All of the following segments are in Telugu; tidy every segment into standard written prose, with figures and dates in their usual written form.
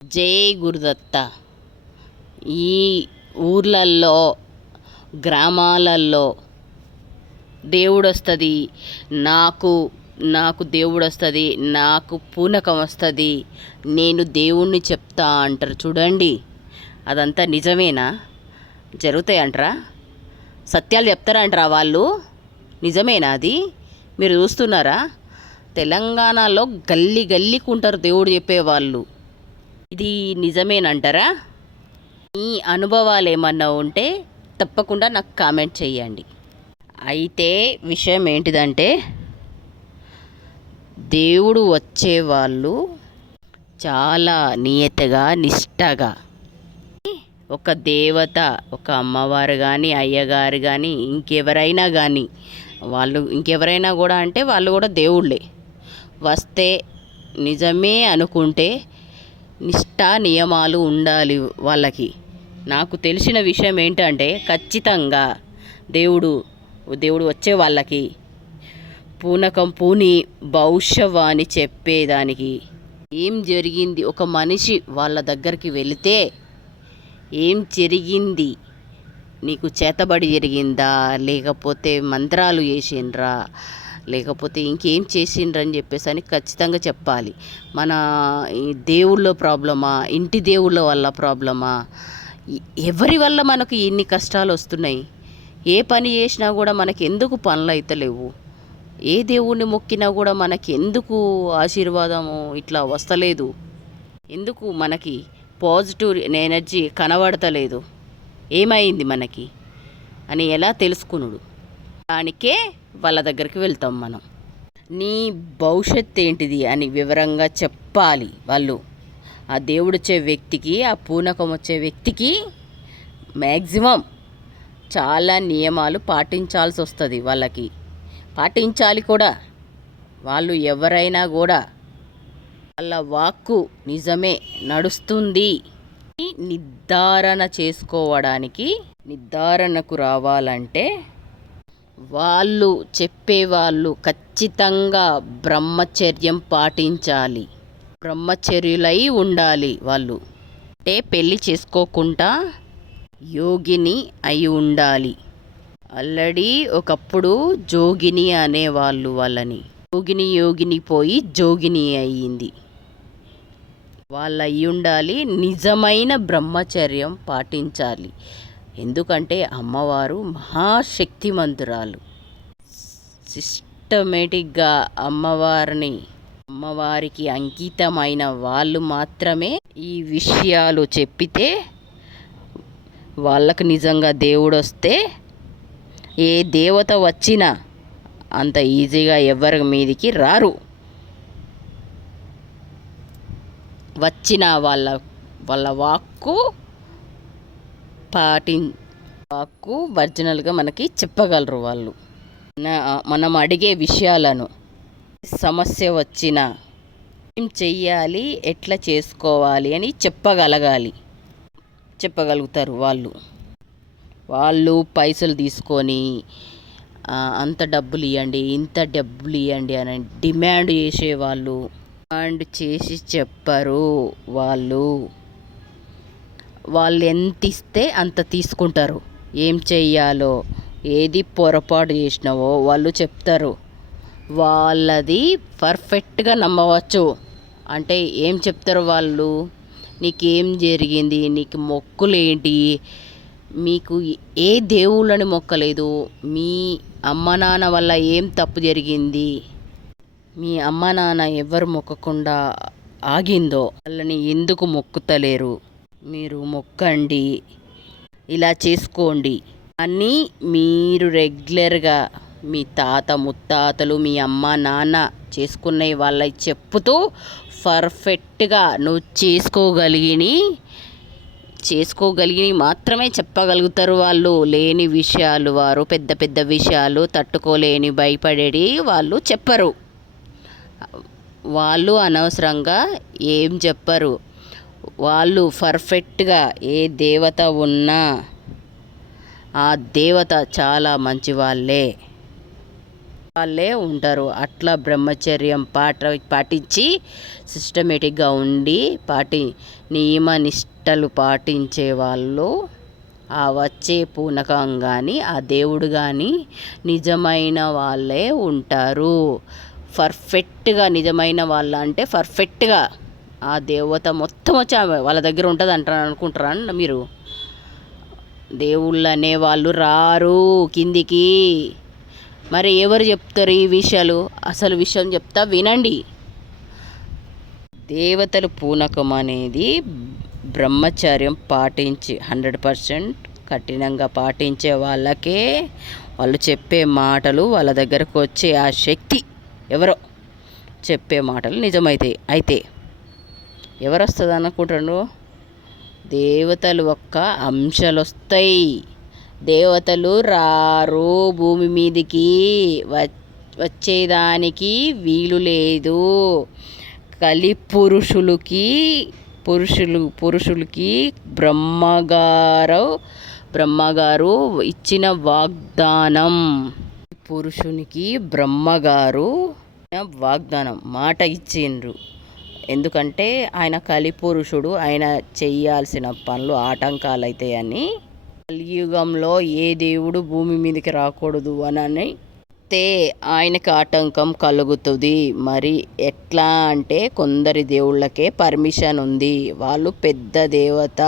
జై గురుదత్త. ఈ ఊర్లల్లో గ్రామాలల్లో దేవుడు వస్తుంది, నాకు నాకు దేవుడు వస్తుంది, నాకు పూనకం వస్తుంది, నేను దేవుణ్ణి చెప్తా అంటారు చూడండి. అదంతా నిజమేనా? జరుగుతాయి అంటారా? సత్యాలు చెప్తారా అంటారా వాళ్ళు? నిజమేనా అది? మీరు చూస్తున్నారా? తెలంగాణలో గల్లీ గల్లీకి ఉంటారు దేవుడు చెప్పేవాళ్ళు. ఇది నిజమేనంటారా? మీ అనుభవాలు ఏమన్నా ఉంటే తప్పకుండా నాకు కామెంట్ చేయండి. అయితే విషయం ఏంటిదంటే, దేవుడు వచ్చేవాళ్ళు చాలా నియతగా నిష్టగా, ఒక దేవత, ఒక అమ్మవారు కానీ అయ్యగారు కానీ ఇంకెవరైనా కానీ, వాళ్ళు ఇంకెవరైనా కూడా అంటే వాళ్ళు కూడా దేవుళ్ళే, వస్తే నిజమే అనుకుంటే నిష్ఠా నియమాలు ఉండాలి వాళ్ళకి. నాకు తెలిసిన విషయం ఏంటంటే, ఖచ్చితంగా దేవుడు వచ్చే వాళ్ళకి పూనకం పూని భవిష్యవాణి చెప్పేదానికి, ఏం జరిగింది, ఒక మనిషి వాళ్ళ దగ్గరికి వెళితే ఏం జరిగింది, నీకు చేతబడి జరిగిందా, లేకపోతే మంత్రాలు చేసిండ్రా, లేకపోతే ఇంకేం చేసిండ్రని చెప్పేసి అని ఖచ్చితంగా చెప్పాలి. మన ఈ దేవుళ్ళ ప్రాబ్లమా, ఇంటి దేవుళ్ళ వల్ల ప్రాబ్లమా, ఎవరి వల్ల మనకు ఇన్ని కష్టాలు వస్తున్నాయి? ఏ పని చేసినా కూడా మనకి ఎందుకు పనులు అవుతలేవు? ఏ దేవుణ్ణి మొక్కినా కూడా మనకి ఎందుకు ఆశీర్వాదము ఇట్లా వస్తలేదు? ఎందుకు మనకి పాజిటివ్ ఎనర్జీ కనబడతలేదు? ఏమైంది మనకి అని ఎలా తెలుసుకునుడు? దానికే వాళ్ళ దగ్గరికి వెళ్తాం మనం. నీ భవిష్యత్తు ఏంటిది అని వివరంగా చెప్పాలి వాళ్ళు. ఆ దేవుడు వచ్చే వ్యక్తికి, ఆ పూనకం వచ్చే వ్యక్తికి మ్యాక్సిమం చాలా నియమాలు పాటించాల్సి వస్తుంది. వాళ్ళకి పాటించాలి కూడా. వాళ్ళు ఎవరైనా కూడా వాళ్ళ వాక్కు నిజమే నడుస్తుంది. నిర్ధారణ చేసుకోవడానికి, నిర్ధారణకు రావాలంటే వాళ్ళు చెప్పేవాళ్ళు ఖచ్చితంగా బ్రహ్మచర్యం పాటించాలి, బ్రహ్మచర్యులై ఉండాలి. వాళ్ళు అంటే పెళ్ళి చేసుకోకుండా యోగిని అయి ఉండాలి. ఆల్రెడీ ఒకప్పుడు జోగిని అనేవాళ్ళు వాళ్ళని. యోగిని పోయి జోగిని అయ్యింది. వాళ్ళు అయి ఉండాలి. నిజమైన బ్రహ్మచర్యం పాటించాలి. ఎందుకంటే అమ్మవారు మహాశక్తిమంతురాలు. సిస్టమేటిక్గా అమ్మవారికి అంకితమైన వాళ్ళు మాత్రమే ఈ విషయాలు చెప్పితే, వాళ్ళకు నిజంగా దేవుడు వస్తే, ఏ దేవత వచ్చినా అంత ఈజీగా ఎవరి మీదికి రారు. వచ్చిన వాళ్ళ వాక్కు వాక్కు ఒరిజినల్గా మనకి చెప్పగలరు వాళ్ళు. మనం అడిగే విషయాలను, సమస్య వచ్చినా ఏం చెయ్యాలి, ఎట్లా చేసుకోవాలి అని చెప్పగలుగుతారు వాళ్ళు పైసలు తీసుకొని అంత డబ్బులు ఇవ్వండి, ఇంత డబ్బులు ఇవ్వండి అని డిమాండ్ చేసేవాళ్ళు. డిమాండ్ చేసి చెప్పరు వాళ్ళు ఎంత ఇస్తే అంత తీసుకుంటారు. ఏం చెయ్యాలో, ఏది పొరపాటు చేసినావో వాళ్ళు చెప్తారు. వాళ్ళది పర్ఫెక్ట్గా నమ్మవచ్చు. అంటే ఏం చెప్తారు వాళ్ళు? నీకేం జరిగింది, నీకు మొక్కులేంటి, మీకు ఏ దేవుళ్ళని మొక్కలేదు, మీ అమ్మ నాన్న వల్ల ఏం తప్పు జరిగింది, మీ అమ్మ నాన్న ఎవరు మొక్కకుండా ఆగిందో వాళ్ళని ఎందుకు మొక్కుతలేరు, మీరు మొక్కండి, ఇలా చేసుకోండి అని మీరు రెగ్యులర్గా మీ తాత ముత్తాతలు, మీ అమ్మ నాన్న చేసుకునే వాళ్ళకి చెప్పుతూ పర్ఫెక్ట్గా నువ్వు చేసుకోగలిగి మాత్రమే చెప్పగలుగుతారు వాళ్ళు. లేని విషయాలు, వారు పెద్ద పెద్ద విషయాలు తట్టుకోలేని భయపడేది వాళ్ళు చెప్పరు. వాళ్ళు అనవసరంగా ఏం చెప్పరు. వాళ్ళు పర్ఫెక్ట్గా ఏ దేవత ఉన్నా ఆ దేవత చాలా మంచి వాళ్ళే. వాళ్ళే ఉంటారు. అట్లా బ్రహ్మచర్యం పాటించి సిస్టమేటిక్గా ఉండి నియమ నిష్టలు పాటించే వాళ్ళు ఆ వచ్చే పూనకం కానీ ఆ దేవుడు కానీ నిజమైన వాళ్ళే ఉంటారు. పర్ఫెక్ట్గా నిజమైన వాళ్ళ అంటే పర్ఫెక్ట్గా ఆ దేవత మొత్తం వచ్చి వాళ్ళ దగ్గర ఉంటుంది అంటారు అనుకుంటారా మీరు? దేవుళ్ళు అనేవాళ్ళు రారు కిందికి. మరి ఎవరు చెప్తారు ఈ విషయాలు? అసలు విషయం చెప్తా వినండి. దేవతలు పూనకం అనేది బ్రహ్మచర్యం పాటించి 100% కఠినంగా పాటించే వాళ్ళకే వాళ్ళు చెప్పే మాటలు వాళ్ళ దగ్గరకు వచ్చే ఆ శక్తి ఎవరో చెప్పే మాటలు నిజమైతే అయితే ఎవరు వస్తుంది అనుకుంటారు? దేవతలు ఒక్క అంశాలు వస్తాయి. దేవతలు రారు భూమి మీదికి వచ్చేదానికి వీలు లేదు. కలి పురుషులకి బ్రహ్మగారు ఇచ్చిన వాగ్దానం. పురుషునికి బ్రహ్మగారు వాగ్దానం మాట ఇచ్చిండ్రు. ఎందుకంటే ఆయన కలిపురుషుడు, ఆయన చెయ్యాల్సిన పనులు ఆటంకాలు అవుతాయని. కలియుగంలో ఏ దేవుడు భూమి మీదకి రాకూడదు అని ఆయనకి ఆటంకం కలుగుతుంది. మరి ఎట్లా అంటే కొందరి దేవుళ్ళకే పర్మిషన్ ఉంది. వాళ్ళు పెద్ద దేవత,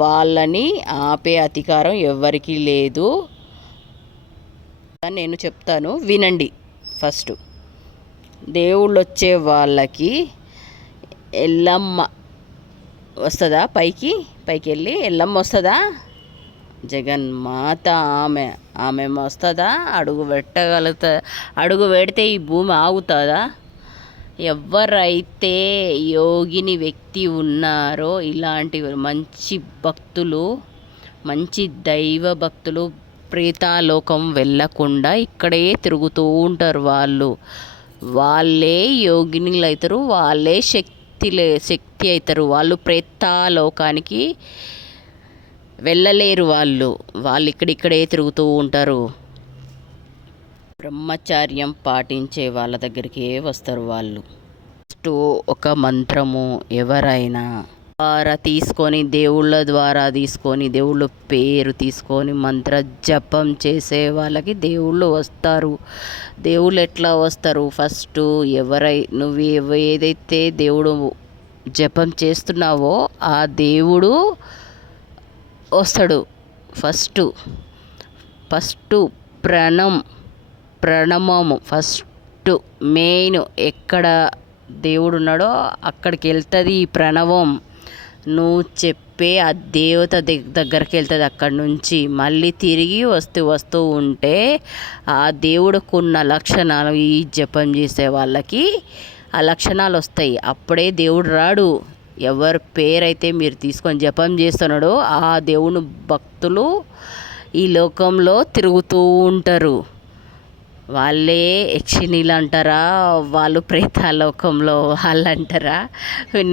వాళ్ళని ఆపే అధికారం ఎవరికీ లేదు. నేను చెప్తాను వినండి. ఫస్ట్ దేవుళ్ళు వచ్చే వాళ్ళకి ఎల్లమ్మ వస్తుందా? పైకి వెళ్ళి ఎల్లమ్మ వస్తుందా? జగన్మాత ఆమె వస్తుందా? అడుగు పెడితే ఈ భూమి ఆగుతుందా? ఎవరైతే యోగిని వ్యక్తి ఉన్నారో, ఇలాంటి మంచి భక్తులు, మంచి దైవ భక్తులు ప్రేతాలోకం వెళ్ళకుండా ఇక్కడే తిరుగుతూ ఉంటారు. వాళ్ళే యోగినులు అవుతారు. వాళ్ళే శక్తి అవుతారు. వాళ్ళు ప్రేతాలోకానికి వెళ్ళలేరు. వాళ్ళు ఇక్కడే తిరుగుతూ ఉంటారు. బ్రహ్మచర్యం పాటించే వాళ్ళ దగ్గరికి వస్తారు వాళ్ళు. ఫస్ట్ ఒక మంత్రము ఎవరైనా దేవుళ్ళ ద్వారా తీసుకొని దేవుళ్ళ పేరు తీసుకొని మంత్ర జపం చేసే వాళ్ళకి దేవుళ్ళు వస్తారు. దేవుళ్ళు ఎట్లా వస్తారు? ఫస్ట్ నువ్వు ఏదైతే దేవుడు జపం చేస్తున్నావో ఆ దేవుడు వస్తాడు. ఫస్ట్ ప్రణమము ఫస్ట్ మెయిన్. ఎక్కడ దేవుడు ఉన్నాడో అక్కడికి వెళ్తుంది ఈ ప్రణవం. నువ్వు చెప్పే ఆ దేవత దగ్గరికి వెళ్తుంది. అక్కడి నుంచి మళ్ళీ తిరిగి వస్తూ ఉంటే ఆ దేవుడుకున్న లక్షణాలు ఈ జపం చేసే వాళ్ళకి ఆ లక్షణాలు వస్తాయి. అప్పుడే దేవుడు రాడు. ఎవరి పేరైతే మీరు తీసుకొని జపం చేస్తున్నాడో ఆ దేవుని భక్తులు ఈ లోకంలో తిరుగుతూ ఉంటారు. వాళ్ళే యక్షిణీలు అంటారా? వాళ్ళు ప్రేతాలోకంలో వాళ్ళు అంటారా?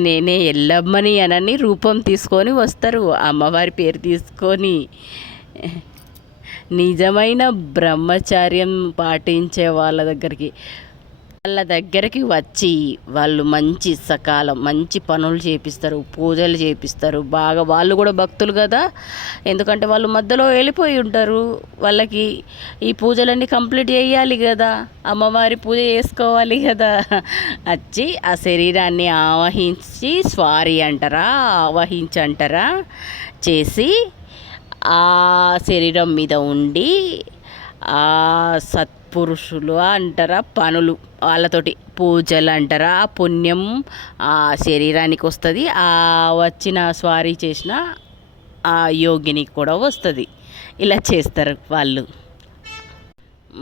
నేనే ఎల్లమ్మని అనని రూపం తీసుకొని వస్తారు. అమ్మవారి పేరు తీసుకొని. నిజమైన బ్రహ్మచర్యం పాటించే వాళ్ళ దగ్గరికి వచ్చి వాళ్ళు మంచి పనులు చేపిస్తారు, పూజలు చేపిస్తారు. బాగా వాళ్ళు కూడా భక్తులు కదా, ఎందుకంటే వాళ్ళు మధ్యలో వెళ్ళిపోయి ఉంటారు. వాళ్ళకి ఈ పూజలన్నీ కంప్లీట్ చేయాలి కదా, అమ్మవారి పూజ చేసుకోవాలి కదా. వచ్చి ఆ శరీరాన్ని ఆవహించంటారా చేసి ఆ శరీరం మీద ఉండి ఆ సత్పురుషులు అంటారా పనులు వాళ్ళతోటి పూజలు అంటారా ఆ పుణ్యం ఆ శరీరానికి వస్తుంది. ఆ వచ్చిన స్వారీ చేసిన ఆ యోగినికి కూడా వస్తుంది. ఇలా చేస్తారు వాళ్ళు.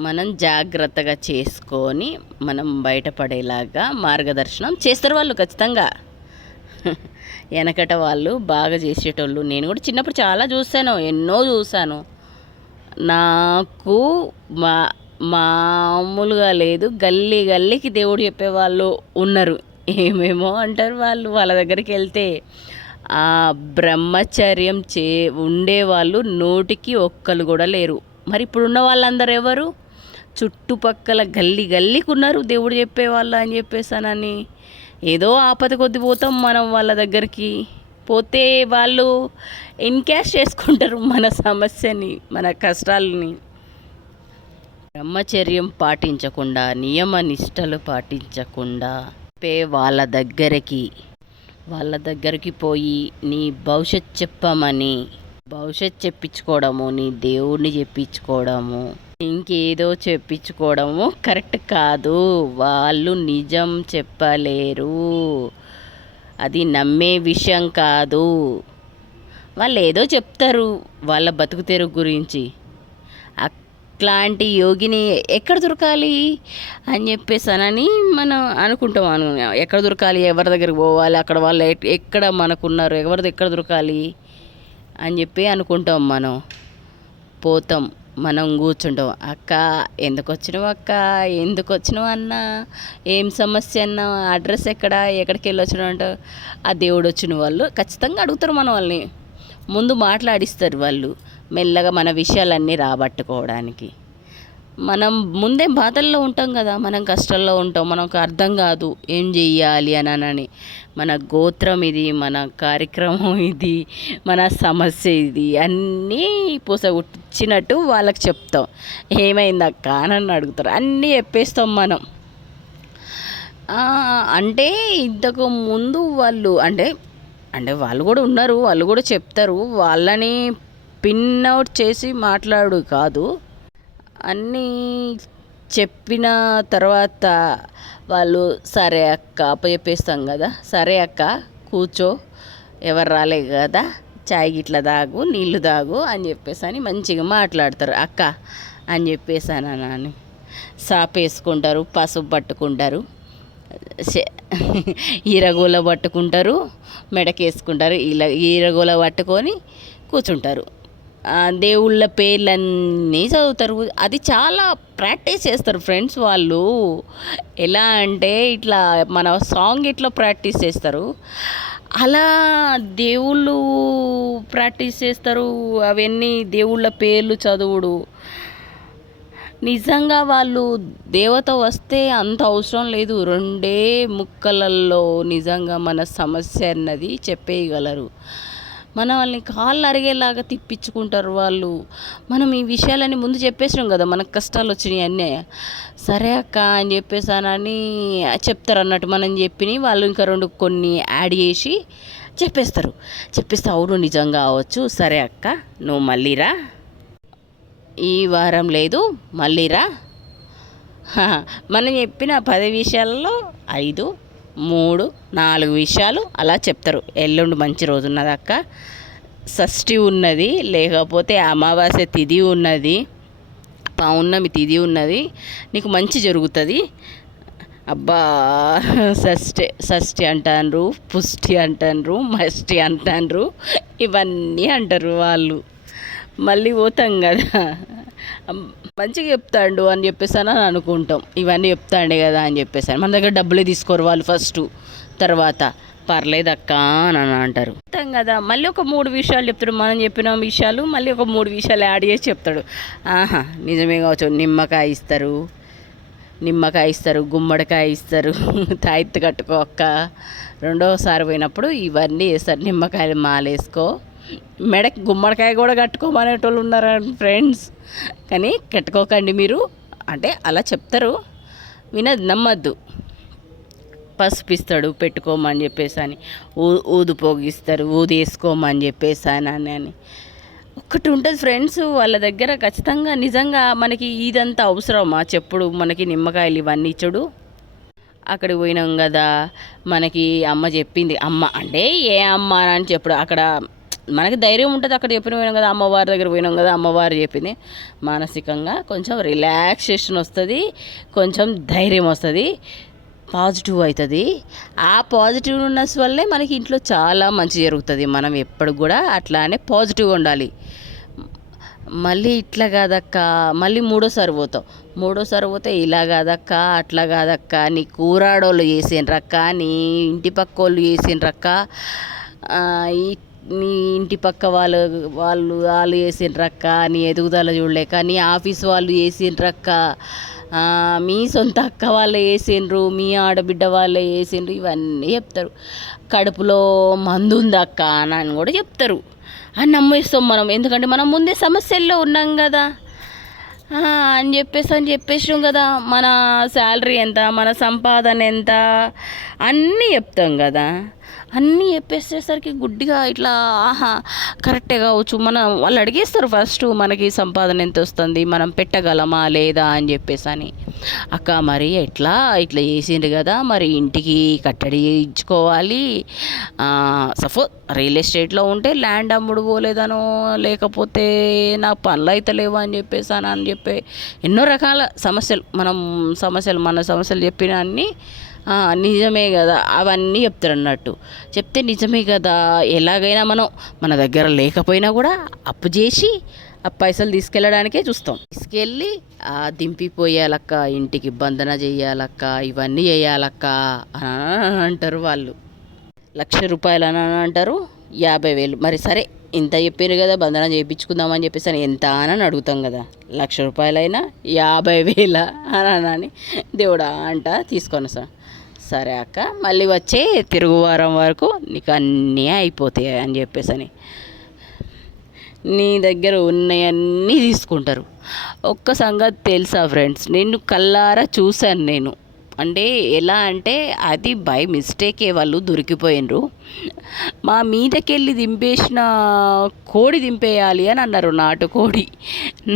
మనం జాగ్రత్తగా చేసుకొని మనం బయటపడేలాగా మార్గదర్శనం చేస్తారు వాళ్ళు ఖచ్చితంగా. వెనకట వాళ్ళు బాగా చేసేటోళ్ళు. నేను కూడా చిన్నప్పుడు చాలా చూశాను, ఎన్నో చూశాను. నాకు మామూలుగా లేదు, గల్లీకి దేవుడు చెప్పేవాళ్ళు ఉన్నారు. ఏమేమో అంటారు వాళ్ళ దగ్గరికి వెళ్తే. ఆ బ్రహ్మచర్యం ఉండేవాళ్ళు 100కి 1 కూడా లేరు. మరి ఇప్పుడున్న వాళ్ళందరూ ఎవరు? చుట్టుపక్కల గల్లీ గల్లీకి ఉన్నారు దేవుడు చెప్పేవాళ్ళు అని చెప్పేసానని. ఏదో ఆపద కొద్ది పోతాం మనం వాళ్ళ దగ్గరికి, పోతే వాళ్ళు ఎన్కాష్ చేసుకుంటారు మన సమస్యని, మన కష్టాలని. బ్రహ్మచర్యం పాటించకుండా, నియమ నిష్టలు పాటించకుండా వాళ్ళ దగ్గరికి పోయి నీ భవిష్యత్ చెప్పమని, భవిష్యత్ చెప్పించుకోవడము, నీ దేవుడిని చెప్పించుకోవడము, ఇంకేదో చెప్పించుకోవడము కరెక్ట్ కాదు. వాళ్ళు నిజం చెప్పలేరు, అది నమ్మే విషయం కాదు. వాళ్ళు ఏదో చెప్తారు వాళ్ళ బతుకు తెరుగు గురించి. అట్లాంటి యోగిని ఎక్కడ దొరకాలి అని చెప్పేసానని మనం అనుకుంటాం. ఎక్కడ దొరకాలి, ఎవరి దగ్గరికి పోవాలి, అక్కడ వాళ్ళు ఎక్కడ మనకున్నారు, ఎవరిది ఎక్కడ దొరకాలి అని చెప్పి అనుకుంటాం. మనం పోతాం, మనం కూర్చుంటాం. అక్క ఎందుకు వచ్చినావు, అక్క ఎందుకు వచ్చినావు అన్న, ఏం సమస్య అన్న, అడ్రస్ ఎక్కడికి వెళ్ళి వచ్చినావు అంటే ఆ దేవుడు వచ్చిన వాళ్ళు ఖచ్చితంగా అడుగుతారు మన వాళ్ళని. ముందు మాట్లాడిస్తారు వాళ్ళు మెల్లగా మన విషయాలన్నీ రాబట్టుకోవడానికి. మనం ముందే బాధల్లో ఉంటాం కదా, మనం కష్టాల్లో ఉంటాం, మనకు అర్థం కాదు ఏం చెయ్యాలి అని. మన గోత్రం ఇది, మన కార్యక్రమం ఇది, మన సమస్య ఇది అన్నీ పూసగుచ్చినట్టు వాళ్ళకి చెప్తాం. ఏమైందక్క అని అడుగుతారు, అన్నీ చెప్పేస్తాం మనం. అంటే ఇంతకు ముందు వాళ్ళు అంటే వాళ్ళు కూడా ఉన్నారు, వాళ్ళు కూడా చెప్తారు. వాళ్ళని పిన్ అవుట్ చేసి మాట్లాడు కాదు, అన్నీ చెప్పిన తర్వాత వాళ్ళు సరే అక్క చెప్పేస్తాం కదా, సరే అక్క కూర్చో, ఎవరు రాలే కదా, చాయ్ గిట్ల తాగు, నీళ్ళు తాగు అని చెప్పేసి అని మంచిగా మాట్లాడతారు. అక్క అని చెప్పేసానని సాపేసుకుంటారు, పసుపు పట్టుకుంటారు, ఈరగోల పట్టుకుంటారు, మెడకేసుకుంటారు, ఈరగోల పట్టుకొని కూర్చుంటారు. దేవుళ్ళ పేర్లన్నీ చదువుతారు. అది చాలా ప్రాక్టీస్ చేస్తారు ఫ్రెండ్స్ వాళ్ళు. ఎలా అంటే ఇట్లా మన సాంగ్ ఇట్లా ప్రాక్టీస్ చేస్తారు, అలా దేవుళ్ళు ప్రాక్టీస్ చేస్తారు. అవన్నీ దేవుళ్ళ పేర్లు చదువుడు. నిజంగా వాళ్ళు దేవత వస్తే అంత అవసరం లేదు, 2 ముక్కలలో నిజంగా మన సమస్య అన్నది చెప్పేయగలరు. మన వాళ్ళని కాళ్ళు అరిగేలాగా తిప్పించుకుంటారు వాళ్ళు. మనం ఈ విషయాలన్నీ ముందు చెప్పేసినాం కదా, మనకు కష్టాలు వచ్చినాయి అన్నీ. సరే అక్క అని చెప్పేసానని చెప్తారు అన్నట్టు. మనం చెప్పినవి వాళ్ళు ఇంకా 2 కొన్ని యాడ్ చేసి చెప్పేస్తే అవును నిజంగా అవ్వచ్చు, సరే అక్క నువ్వు మళ్ళీరా, ఈ వారం లేదు మళ్ళీరా. మనం చెప్పిన 10 విషయాలలో 5, 3, 4 విషయాలు అలా చెప్తారు. ఎల్లుండి మంచి రోజు ఉన్నది అక్క, షష్ఠి ఉన్నది, లేకపోతే అమావాస్య తిథి ఉన్నది, పౌర్ణమి తిథి ఉన్నది, నీకు మంచి జరుగుతుంది. అబ్బా షష్ఠి అంటారు, పుష్టి అంటారు, మష్టి అంటారు, ఇవన్నీ అంటారు వాళ్ళు. మళ్ళీ పోతాం కదా, మంచిగా చెప్తాడు అని చెప్పేసి అని అనుకుంటాం. ఇవన్నీ చెప్తాండే కదా అని చెప్పేసి మన దగ్గర డబ్బులే తీసుకోరు వాళ్ళు ఫస్ట్, తర్వాత పర్లేదక్క అని అంటారు. చెప్తాం కదా, మళ్ళీ ఒక 3 విషయాలు చెప్తాడు. మనం చెప్పిన విషయాలు మళ్ళీ ఒక 3 విషయాలు యాడ్ చేసి చెప్తాడు. నిజమే కావచ్చు, నిమ్మకాయ ఇస్తారు, గుమ్మడికాయ ఇస్తారు, తాయిత్తు కట్టుకో అక్క. 2వసారి పోయినప్పుడు ఇవన్నీ వేస్తారు, నిమ్మకాయలు మాలేసుకో, మెడకి గుమ్మడికాయ కూడా కట్టుకోమనేటోళ్ళు ఉన్నారు ఫ్రెండ్స్. కానీ కట్టుకోకండి మీరు అంటే అలా చెప్తారు, నమ్మద్దు. పసుపు ఇస్తాడు పెట్టుకోమని చెప్పేసి అని, ఊదు పోగిస్తారు, ఊది వేసుకోమని చెప్పేసి అని ఒకటి ఉంటుంది ఫ్రెండ్స్ వాళ్ళ దగ్గర. ఖచ్చితంగా నిజంగా మనకి ఇదంతా అవసరమా చెప్పుడు, మనకి నిమ్మకాయలు ఇవన్నీ ఇచ్చుడు. అక్కడికి పోయినాం కదా, మనకి అమ్మ చెప్పింది, అమ్మ అంటే ఏ అమ్మ అని చెప్పుడు, అక్కడ మనకి ధైర్యం ఉంటుంది. అక్కడ చెప్పిన పోయినాం కదా, అమ్మవారి దగ్గర పోయినాం కదా, అమ్మవారు చెప్పింది. మానసికంగా కొంచెం రిలాక్సేషన్ వస్తుంది, కొంచెం ధైర్యం వస్తుంది, పాజిటివ్ అవుతుంది. ఆ పాజిటివ్నెస్ వల్లే మనకి ఇంట్లో చాలా మంచి జరుగుతుంది. మనం ఎప్పుడు కూడా అట్లానే పాజిటివ్గా ఉండాలి. మళ్ళీ ఇట్లా కాదక్క, మళ్ళీ 3వసారి పోతే ఇలా కాదక్క, అట్లా కాదక్క, నీ కూరాడోళ్ళు చేసిండ్రక్క, నీ ఇంటి పక్క వాళ్ళు చేసిండ్రక్క, నీ ఇంటి పక్క వాళ్ళు వేసిండ్రక్క, నీ ఎదుగుదల చూడలేక, నీ ఆఫీస్ వాళ్ళు వేసిండ్రక్క, మీ సొంత అక్క వాళ్ళే వేసిండ్రు, మీ ఆడబిడ్డ వాళ్ళే వేసిండ్రు, ఇవన్నీ చెప్తారు. కడుపులో మందు ఉంది అక్క అని కూడా చెప్తారు. అని నమ్మేస్తాం మనం, ఎందుకంటే మనం ముందే సమస్యల్లో ఉన్నాం కదా అని చెప్పేసాం కదా. మన శాలరీ ఎంత, మన సంపాదన ఎంత అన్నీ చెప్తాం కదా. అన్నీ చెప్పేసేసరికి గుడ్డిగా ఇట్లా కరెక్టే కావచ్చు, వాళ్ళు అడిగేస్తారు ఫస్ట్ మనకి సంపాదన ఎంత వస్తుంది, మనం పెట్టగలమా లేదా అని చెప్పేసి అని. అక్క మరి ఇట్లా చేసిండ్రు కదా, మరి ఇంటికి కట్టడి ఇచ్చుకోవాలి. సపోజ్ రియల్ ఎస్టేట్లో ఉంటే ల్యాండ్ అమ్ముడు పోలేదనో, లేకపోతే నాకు పనులు అయితే లేవు అని చెప్పేసి అని చెప్పి ఎన్నో రకాల సమస్యలు మన సమస్యలు చెప్పిన అన్నీ నిజమే కదా, అవన్నీ చెప్తారు అన్నట్టు. చెప్తే నిజమే కదా, ఎలాగైనా మన దగ్గర లేకపోయినా కూడా అప్పు చేసి ఆ పైసలు తీసుకెళ్ళడానికే చూస్తాం. తీసుకెళ్ళి దింపిపోయాలక్క, ఇంటికి బంధన చేయాలక్క, ఇవన్నీ చేయాలక్క అని అంటారు వాళ్ళు. ₹1,00,000 అని అంటారు, 50,000. మరి సరే ఇంత చెప్పారు కదా, బంధన చేయించుకుందామని చెప్పేసి అని ఎంత అని అడుగుతాం కదా. ₹1,00,000 అయినా 50,000 అని దేవుడా అంట తీసుకొని వస్తాను. సరే అక్క, మళ్ళీ వచ్చే తిరుగువారం వరకు నీకు అన్నీ అయిపోతాయి అని చెప్పేసి అని నీ దగ్గర ఉన్నాయన్నీ తీసుకుంటారు. ఒక్క సంగతి తెలుసా ఫ్రెండ్స్, నేను కళ్ళారా చూశాను. నేను అంటే ఎలా అంటే అది బై మిస్టేకే వాళ్ళు దొరికిపోయినరు. మా మీదకెళ్ళి దింపేసిన కోడి దింపేయాలి అని అన్నారు.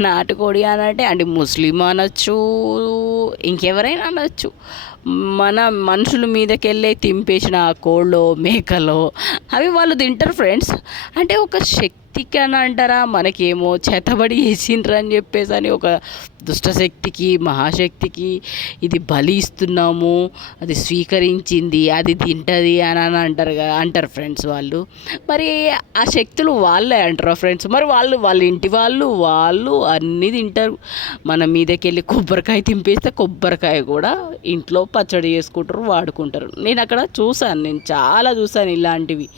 నాటుకోడి అని అంటే ముస్లిం అనొచ్చు, ఇంకెవరైనా అనొచ్చు. మన మనుషుల మీదకెళ్ళే తింపేసిన కోళ్ళో మేకలో అవి వాళ్ళు తింటారు ఫ్రెండ్స్. అంటే ఒక శక్తికి అని అంటారా, మనకేమో చేతబడి వేసిండ్రు అని చెప్పేసి అని ఒక దుష్టశక్తికి మహాశక్తికి ఇది బలి ఇస్తున్నాము, అది స్వీకరించింది, అది తింటుంది అని అంటారు ఫ్రెండ్స్ వాళ్ళు. మరి ఆ శక్తులు వాళ్ళే అంటారా ఫ్రెండ్స్? మరి వాళ్ళ ఇంటి వాళ్ళు అన్నీ తింటారు. మన మీదకెళ్ళి కొబ్బరికాయ తింపేస్తే కొబ్బరికాయ కూడా ఇంట్లో పచ్చడి చేసుకుంటారు, వాడుకుంటారు. నేను అక్కడ చూశాను, నేను చాలా చూశాను ఇలాంటివి.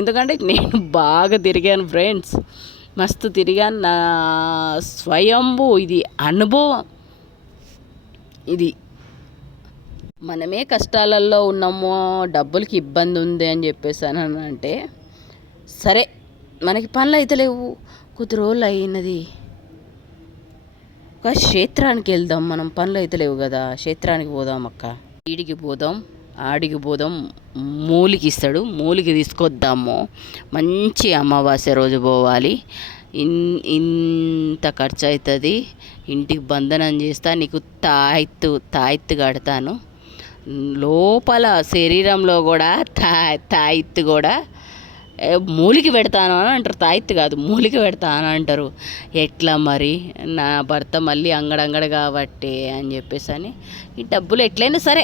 ఎందుకంటే నేను బాగా తిరిగాను ఫ్రెండ్స్, మస్తు తిరిగాను. నా స్వయంభూ ఇది అనుభవం. ఇది మనమే కష్టాలలో ఉన్నామో, డబ్బులకి ఇబ్బంది ఉంది అని చెప్పేసాను అంటే సరే మనకి పనులు అయితే లేవు, కొద్ది రోజులు అయినది, ఒక క్షేత్రానికి వెళ్దాం, మనం పనులు అయితే లేవు కదా, క్షేత్రానికి పోదాం అక్క, ఈడికి పోదాం ఆడికి పోదాం, మూలికి ఇస్తాడు, మూలికి తీసుకొద్దాము, మంచి అమావాస్య రోజు పోవాలి, ఇంత ఖర్చు అవుతుంది, ఇంటికి బంధనం చేస్తా, నీకు తాయెత్తు కడతాను, లోపల శరీరంలో కూడా తాయెత్తు కూడా మూలికి పెడతాను అని అంటారు. తాయెత్తు కాదు, మూలికి పెడతాను అంటారు. ఎట్లా మరి, నా భర్త మళ్ళీ అంగడంగడు కాబట్టి అని చెప్పేసి అని ఈ డబ్బులు ఎట్లయినా సరే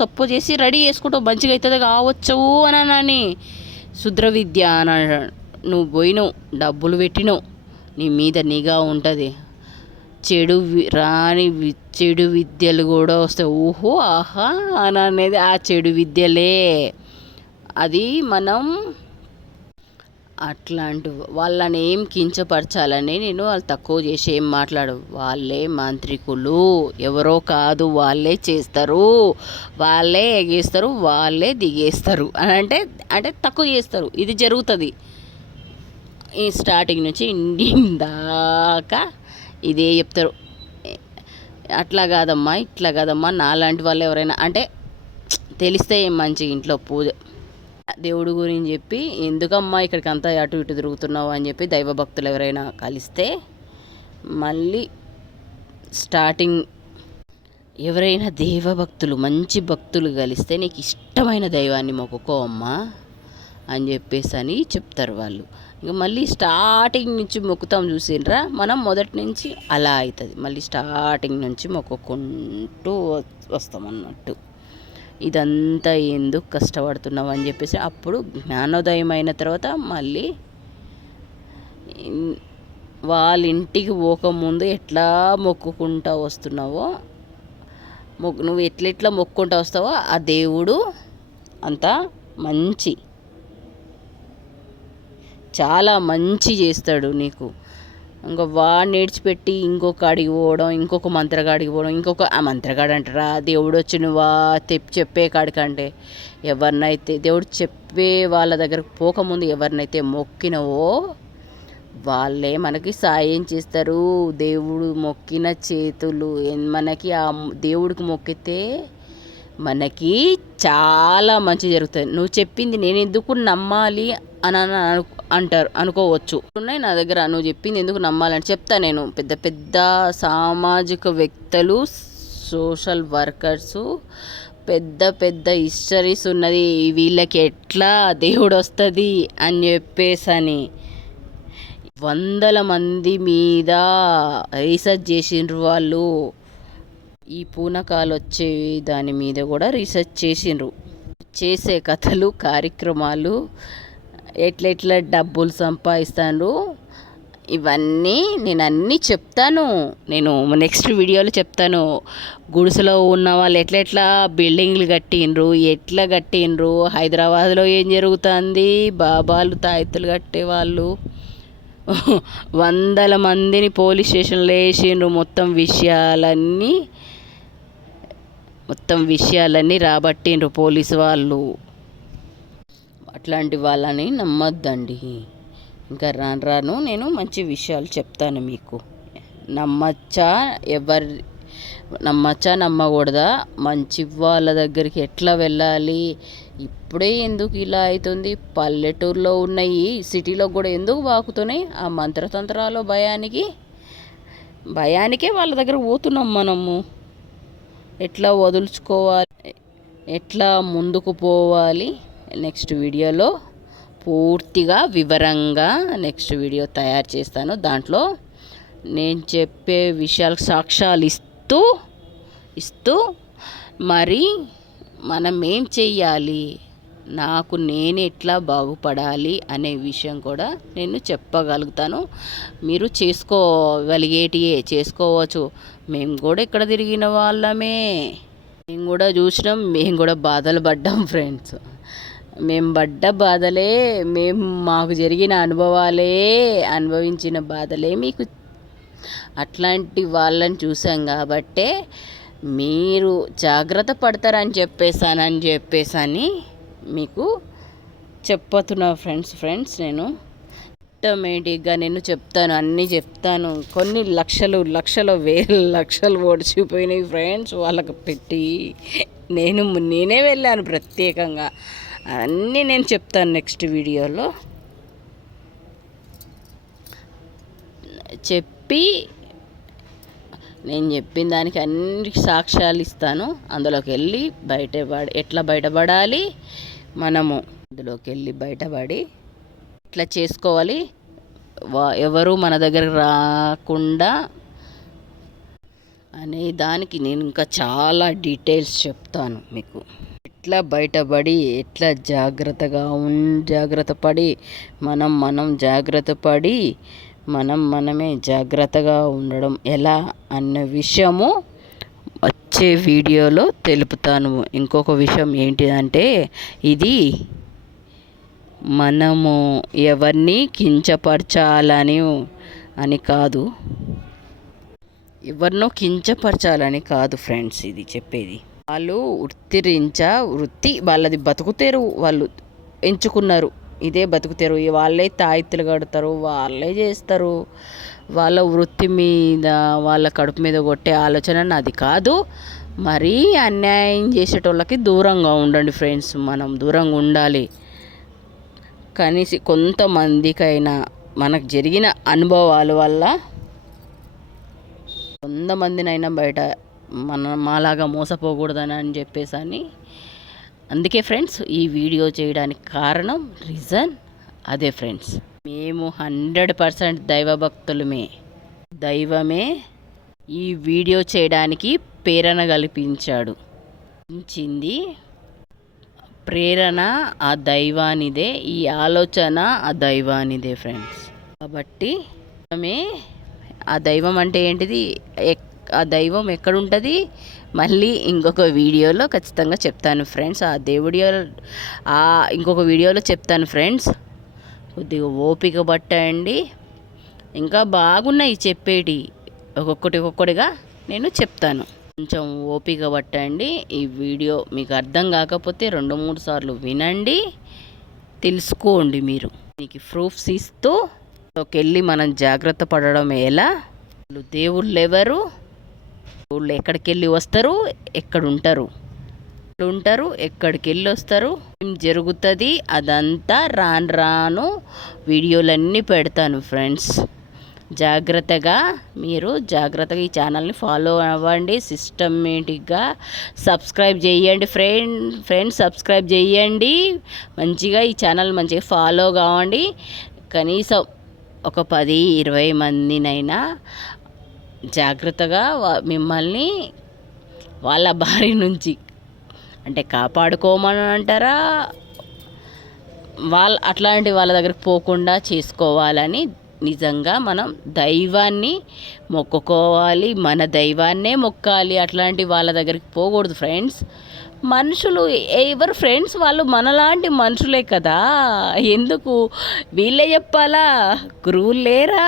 సప్పో చేసి రెడీ చేసుకుంటావు, మంచిగా అవుతుంది కావచ్చు అని శుద్ర విద్య అని నువ్వు పోయినావు, డబ్బులు పెట్టినావు, నీ మీద నిఘా ఉంటుంది. చెడు విద్యలు కూడా వస్తాయి. ఓహో ఆహా అని అనేది ఆ చెడు విద్యలే. అది మనం అట్లాంటి వాళ్ళని ఏం కించపరచాలని నేను వాళ్ళు తక్కువ చేసి ఏం మాట్లాడు, వాళ్ళే మాంత్రికులు, ఎవరో కాదు, వాళ్ళే చేస్తారు, వాళ్ళే ఎగేస్తారు, వాళ్ళే దిగేస్తారు అని అంటే తక్కువ చేస్తారు. ఇది జరుగుతుంది ఈ స్టార్టింగ్ నుంచి ఎండింగ్ దాకా ఇదే చెప్తారు. అట్లా కాదమ్మా, ఇట్లా కాదమ్మా, నాలాంటి వాళ్ళు ఎవరైనా అంటే తెలిస్తే ఏం మంచి ఇంట్లో పూజ దేవుడు గురించి చెప్పి, ఎందుకమ్మా ఇక్కడికి అంతా అటు ఇటు తిరుగుతున్నావు అని చెప్పి దైవభక్తులు ఎవరైనా కలిస్తే మళ్ళీ స్టార్టింగ్ ఎవరైనా దేవభక్తులు మంచి భక్తులు కలిస్తే నీకు ఇష్టమైన దైవాన్ని మొక్కుకో అమ్మా అని చెప్పేసి అని చెప్తారు వాళ్ళు. ఇక మళ్ళీ స్టార్టింగ్ నుంచి మొక్కుతాం చూసిండ్రా, మనం మొదటి నుంచి అలా అవుతుంది. మళ్ళీ స్టార్టింగ్ నుంచి మొక్కుకుంటూ వస్తాం అన్నట్టు. ఇదంతా ఎందుకు కష్టపడుతున్నావు అని చెప్పేసి అప్పుడు జ్ఞానోదయం అయిన తర్వాత మళ్ళీ వాళ్ళ ఇంటికి పోకముందు ఎట్లా మొక్కుకుంటూ వస్తున్నావో, నువ్వు ఎట్లెట్లా మొక్కుంటూ వస్తావో ఆ దేవుడు అంతా మంచి చాలా మంచి చేస్తాడు నీకు. ఇంకా వాడిని నేర్చిపెట్టి ఇంకొక అడిగి పోవడం, ఇంకొక మంత్రగాడికి పోవడం, ఇంకొక ఆ మంత్రగాడు అంటారా, దేవుడు వచ్చి నువ్వా చెప్పే కాడికంటే ఎవరినైతే దేవుడు చెప్పే వాళ్ళ దగ్గరకు పోకముందు ఎవరినైతే మొక్కినవో వాళ్ళే మనకి సాయం చేస్తారు. దేవుడు మొక్కిన చేతులు మనకి ఆ దేవుడికి మొక్కితే మనకి చాలా మంచి జరుగుతుంది. నువ్వు చెప్పింది నేను ఎందుకు నమ్మాలి అని అనుకోవచ్చు. ఉన్నాయి నా దగ్గర, నువ్వు చెప్పింది ఎందుకు నమ్మాలని చెప్తా. నేను పెద్ద పెద్ద సామాజిక వ్యక్తులు, సోషల్ వర్కర్సు, పెద్ద పెద్ద హిస్టరీస్ ఉన్నది, వీళ్ళకి ఎట్లా దేవుడు వస్తుంది అని చెప్పేసని వందల మంది మీద రీసెర్చ్ చేసిండ్రు వాళ్ళు. ఈ పూనకాలు వచ్చే దాని మీద కూడా రీసెర్చ్ చేసిండ్రు. చేసే కథలు, కార్యక్రమాలు, ఎట్లెట్లా డబ్బులు సంపాదిస్తాను, ఇవన్నీ నేను అన్నీ చెప్తాను. నేను నెక్స్ట్ వీడియోలో చెప్తాను. గుడిసెలో ఉన్న వాళ్ళు ఎట్లెట్లా బిల్డింగ్లు కట్టిండ్రు, ఎట్లా కట్టిండ్రు, హైదరాబాద్లో ఏం జరుగుతుంది, బాబాలు తాయెత్తులు కట్టేవాళ్ళు వందల మందిని పోలీస్ స్టేషన్లో వేసిండ్రు. మొత్తం విషయాలన్నీ రాబట్టిండ్రు పోలీసు వాళ్ళు. అట్లాంటి వాళ్ళని నమ్మొద్దండి. ఇంకా రాను నేను మంచి విషయాలు చెప్తాను మీకు. నమ్మచ్చా నమ్మకూడదా, మంచి వాళ్ళ దగ్గరికి ఎట్లా వెళ్ళాలి, ఇప్పుడే ఎందుకు ఇలా అవుతుంది, పల్లెటూరులో ఉన్నాయి సిటీలో కూడా ఎందుకు బాకుతున్నాయి ఆ మంత్రతంత్రాలు, భయానికే వాళ్ళ దగ్గర పోతున్నాం మనము. ఎట్లా వదులుచుకోవాలి, ఎట్లా ముందుకు పోవాలి, నెక్స్ట్ వీడియోలో పూర్తిగా వివరంగా నెక్స్ట్ వీడియో తయారు చేస్తాను. దాంట్లో నేను చెప్పే విషయాలకు సాక్ష్యాలు ఇస్తూ మరి మనం ఏం చెయ్యాలి, నాకు నేను ఎట్లా బాగుపడాలి అనే విషయం కూడా నేను చెప్పగలుగుతాను. మీరు చేసుకోవచ్చు. మేము కూడా ఇక్కడ తిరిగిన వాళ్ళమే, మేము కూడా చూసినాం, మేము కూడా బాధలు పడ్డాం ఫ్రెండ్స్. మేము పడ్డ బాధలే, మాకు జరిగిన అనుభవించిన బాధలే మీకు అట్లాంటి వాళ్ళని చూసాం కాబట్టే మీరు జాగ్రత్త పడతారని చెప్పేసని మీకు చెప్పుతున్నా ఫ్రెండ్స్. నేను ఆటోమేటిక్గా నేను అన్నీ చెప్తాను. కొన్ని లక్షలు వేల లక్షలు ఓడిచిపోయినాయి ఫ్రెండ్స్ వాళ్ళకి పెట్టి. నేనే వెళ్ళాను ప్రత్యేకంగా. అన్నీ నేను చెప్తాను నెక్స్ట్ వీడియోలో. నేను చెప్పిన దానికి అన్ని సాక్ష్యాలు ఇస్తాను. అందులోకి వెళ్ళి ఎట్లా బయటపడాలి, మనము అందులోకి వెళ్ళి బయటపడి ఎట్లా చేసుకోవాలి, ఎవరు మన దగ్గరకు రాకుండా అనే దానికి నేను ఇంకా చాలా డీటెయిల్స్ చెప్తాను మీకు. ఎట్లా బయటపడి, ఎట్లా జాగ్రత్త పడి మనమే జాగ్రత్తగా ఉండడం ఎలా అన్న విషయము వచ్చే వీడియోలో తెలుపుతాను. ఇంకొక విషయం ఏంటిదంటే, ఇది మనము ఎవరిని కించపరచాలని కాదు, ఎవరినో కించపరచాలని కాదు ఫ్రెండ్స్ ఇది చెప్పేది. వాళ్ళు వృత్తి వాళ్ళది, బతుకుతేరు వాళ్ళు ఎంచుకున్నారు, ఇదే బతుకుతారు. వాళ్ళే తాయెత్తులు కడతారు, వాళ్ళే చేస్తారు. వాళ్ళ వృత్తి మీద, వాళ్ళ కడుపు మీద కొట్టే ఆలోచన నాది కాదు. మరీ అన్యాయం చేసేటోళ్ళకి దూరంగా ఉండండి ఫ్రెండ్స్. మనం దూరంగా ఉండాలి. కనీసం కొంతమందికైనా మనకు జరిగిన అనుభవాల వల్ల కొంతమందినైనా బయట మాలాగా మోసపోకూడదని చెప్పేసి అందుకే ఫ్రెండ్స్ ఈ వీడియో చేయడానికి రీజన్ అదే ఫ్రెండ్స్. మేము 100% దైవభక్తులమే. దైవమే ఈ వీడియో చేయడానికి ప్రేరణ కల్పించాడు. ప్రేరణ ఆ దైవానిదే, ఈ ఆలోచన ఆ దైవానిదే ఫ్రెండ్స్. కాబట్టి ఆ దైవం అంటే ఏంటిది, ఆ దైవం ఎక్కడుంటుంది మళ్ళీ ఇంకొక వీడియోలో ఖచ్చితంగా చెప్తాను ఫ్రెండ్స్. ఇంకొక వీడియోలో చెప్తాను ఫ్రెండ్స్. కొద్దిగా ఓపిక పట్టండి. ఇంకా బాగున్నాయి చెప్పేటి, ఒక్కొక్కటిగా నేను చెప్తాను. కొంచెం ఓపిక పట్టండి. ఈ వీడియో మీకు అర్థం కాకపోతే 2-3 సార్లు వినండి, తెలుసుకోండి. మీరు మీకు ప్రూఫ్స్ ఇస్తూ వెళ్ళి మనం జాగ్రత్త పడడం ఎలా, దేవుళ్ళు ఎవరు, దేవుళ్ళు ఎక్కడికి వెళ్ళి వస్తారు, ఎక్కడుంటారు, ఎక్కడికి వెళ్ళి వస్తారు, ఏం జరుగుతుంది, అదంతా రాను వీడియోలన్నీ పెడతాను ఫ్రెండ్స్. జాగ్రత్తగా ఈ ఛానల్ని ఫాలో అవ్వండి. సిస్టమేటిక్గా సబ్స్క్రైబ్ చేయండి ఫ్రెండ్స్, సబ్స్క్రైబ్ చేయండి. మంచిగా ఈ ఛానల్ మంచిగా ఫాలో కావండి. కనీసం ఒక 10-20 మందినైనా జాగ్రత్తగా మిమ్మల్ని వాళ్ళ బారి నుంచి అంటే కాపాడుకోమని అంటారా, అట్లాంటి వాళ్ళ దగ్గరికి పోకుండా చేసుకోవాలని నిజంగా మనం దైవాన్ని మొక్కుకోవాలి, మన దైవాన్నే మొక్కాలి. అట్లాంటి వాళ్ళ దగ్గరికి పోకూడదు ఫ్రెండ్స్. మనుషులు ఎవరు ఫ్రెండ్స్, వాళ్ళు మనలాంటి మనుషులే కదా, ఎందుకు వీళ్ళే చెప్పాలా? గురువులు లేరా,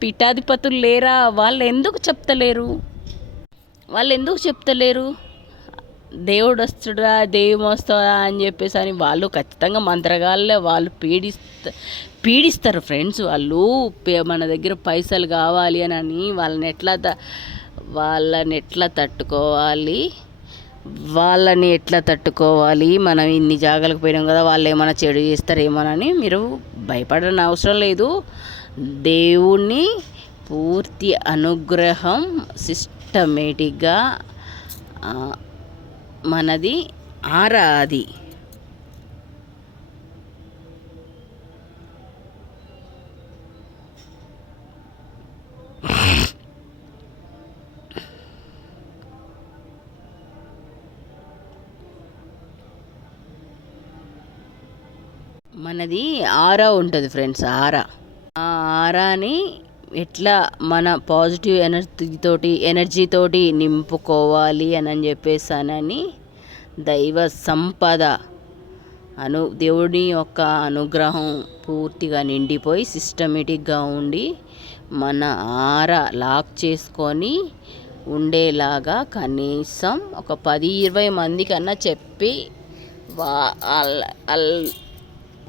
పీఠాధిపతులు లేరా? వాళ్ళు ఎందుకు చెప్తలేరు? దేవుడు వస్తుడా, దెయ్యం వస్తుందా అని చెప్పేసి అని వాళ్ళు ఖచ్చితంగా మంత్రగాళ్ళే, వాళ్ళు పీడిస్తారు ఫ్రెండ్స్. వాళ్ళు మన దగ్గర పైసలు కావాలి అని వాళ్ళని ఎట్లా తట్టుకోవాలి, మనం ఇన్ని జాగాలకు పోయినాం కదా, వాళ్ళు ఏమైనా చెడు చేస్తారేమోనని మీరు భయపడని అవసరం లేదు. దేవుని పూర్తి అనుగ్రహం సిస్టమేటిక్గా మనది ఆరా అది. మనది ఆరా ఉంటుంది ఫ్రెండ్స్. ఆ ఆరాని ఎట్లా మన పాజిటివ్ ఎనర్జీతోటి నింపుకోవాలి అని చెప్పేసానని దైవ సంపద దేవుని యొక్క అనుగ్రహం పూర్తిగా నిండిపోయి సిస్టమేటిక్గా ఉండి మన లాక్ చేసుకొని ఉండేలాగా కనీసం ఒక 10-20 మంది కన్నా చెప్పి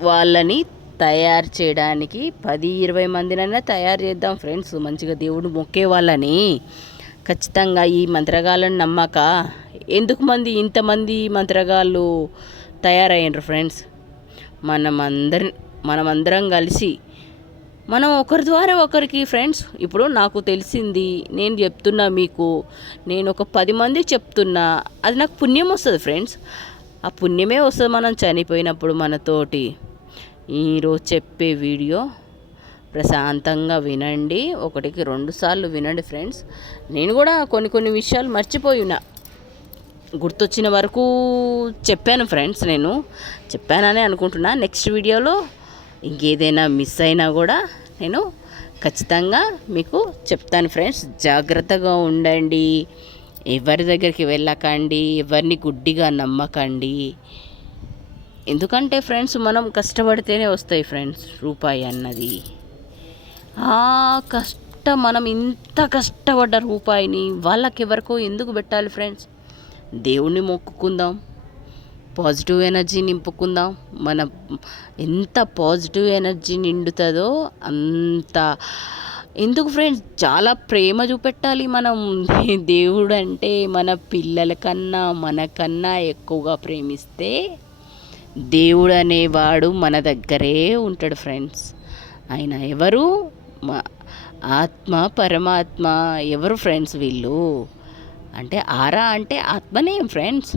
వాళ్ళని తయారు చేయడానికి 10-20 మందినైనా తయారు చేద్దాం ఫ్రెండ్స్. మంచిగా దేవుడు మొక్కే వాళ్ళని ఖచ్చితంగా ఈ మంత్రగాళ్ళని నమ్మక ఇంతమంది మంత్రగాళ్ళు తయారయ్యారు ఫ్రెండ్స్. మనమందరం కలిసి మనం ఒకరి ద్వారా ఒకరికి ఫ్రెండ్స్. ఇప్పుడు నాకు తెలిసింది నేను చెప్తున్నా మీకు, నేను ఒక 10 మందికి చెప్తున్నా, అది నాకు పుణ్యం వస్తుంది ఫ్రెండ్స్. ఆ పుణ్యమే వస్తుంది మనం చనిపోయినప్పుడు మనతోటి. ఈరోజు చెప్పే వీడియో ప్రశాంతంగా వినండి, 1-2 సార్లు వినండి ఫ్రెండ్స్. నేను కూడా కొన్ని విషయాలు మర్చిపోయినా, గుర్తొచ్చిన వరకు చెప్పాను ఫ్రెండ్స్. నేను చెప్పానని అనుకుంటున్నా. నెక్స్ట్ వీడియోలో ఇంకేదైనా మిస్ అయినా కూడా నేను ఖచ్చితంగా మీకు చెప్తాను ఫ్రెండ్స్. జాగ్రత్తగా ఉండండి, ఎవరి దగ్గరికి వెళ్ళకండి, ఎవరిని గుడ్డిగా నమ్మకండి. ఎందుకంటే ఫ్రెండ్స్ మనం కష్టపడితేనే వస్తాయి ఫ్రెండ్స్ రూపాయి అన్నది. మనం ఇంత కష్టపడ్డ రూపాయిని వాళ్ళకెవరికో ఎందుకు పెట్టాలి ఫ్రెండ్స్? దేవుణ్ణి మొక్కుకుందాం, పాజిటివ్ ఎనర్జీ నింపుకుందాం. ఎంత పాజిటివ్ ఎనర్జీ నిండుతుందో అంత ఎందుకు ఫ్రెండ్స్, చాలా ప్రేమ చూపెట్టాలి మనం. దేవుడు అంటే మన పిల్లల కన్నా మనకన్నా ఎక్కువగా ప్రేమిస్తే దేవుడు అనేవాడు మన దగ్గరే ఉంటాడు ఫ్రెండ్స్. ఆయన ఎవరు? ఆత్మ, పరమాత్మ. ఎవరు ఫ్రెండ్స్ వీళ్ళు? అంటే ఆరా అంటే ఆత్మనే ఫ్రెండ్స్.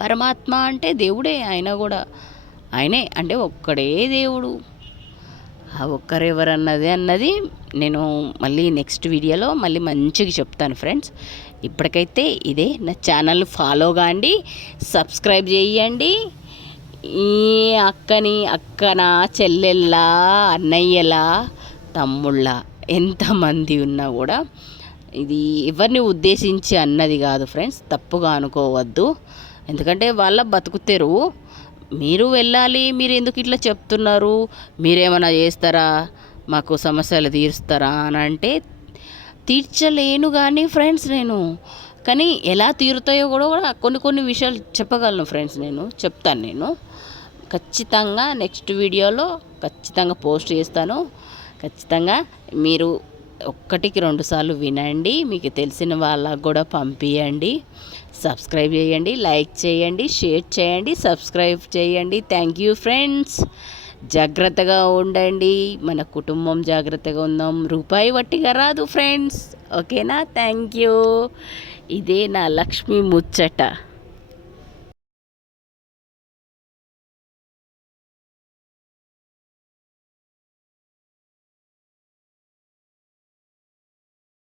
పరమాత్మ అంటే దేవుడే, ఆయనే అంటే ఒక్కడే దేవుడు. ఆ ఒక్కరెవరన్నది నేను మళ్ళీ నెక్స్ట్ వీడియోలో మళ్ళీ మంచిగా చెప్తాను ఫ్రెండ్స్. ఇప్పటికైతే ఇదే, నా ఛానల్ ఫాలో కాండి, సబ్స్క్రైబ్ చేయండి. ఈ అక్కన చెల్లెళ్ళ, అన్నయ్యల, తమ్ముళ్ళ ఎంతమంది ఉన్నా కూడా ఇది ఎవరిని ఉద్దేశించి అన్నది కాదు ఫ్రెండ్స్, తప్పుగా అనుకోవద్దు. ఎందుకంటే వాళ్ళ బతుకు తెరువు, మీరు వెళ్ళాలి, మీరు ఎందుకు ఇట్లా చెప్తున్నారు, మీరేమైనా చేస్తారా, మాకు సమస్యలు తీరుస్తారా అని అంటే తీర్చలేను కానీ ఫ్రెండ్స్ నేను, కానీ ఎలా తీరుతాయో కూడా కొన్ని విషయాలు చెప్పగలను ఫ్రెండ్స్, నేను చెప్తాను. ఖచ్చితంగా నెక్స్ట్ వీడియోలో ఖచ్చితంగా పోస్ట్ చేస్తాను. ఖచ్చితంగా మీరు 1-2 సార్లు వినండి, మీకు తెలిసిన వాళ్ళకు కూడా పంపించండి, సబ్స్క్రైబ్ చేయండి, లైక్ చేయండి, షేర్ చేయండి, సబ్స్క్రైబ్ చేయండి. Thank you friends. జాగ్రత్తగా ఉండండి, మన కుటుంబం జాగ్రత్తగా ఉందాం, రూపాయి వట్టిగా రాదు ఫ్రెండ్స్. ఓకేనా? Thank you. ఇదే నా లక్ష్మీ ముచ్చట.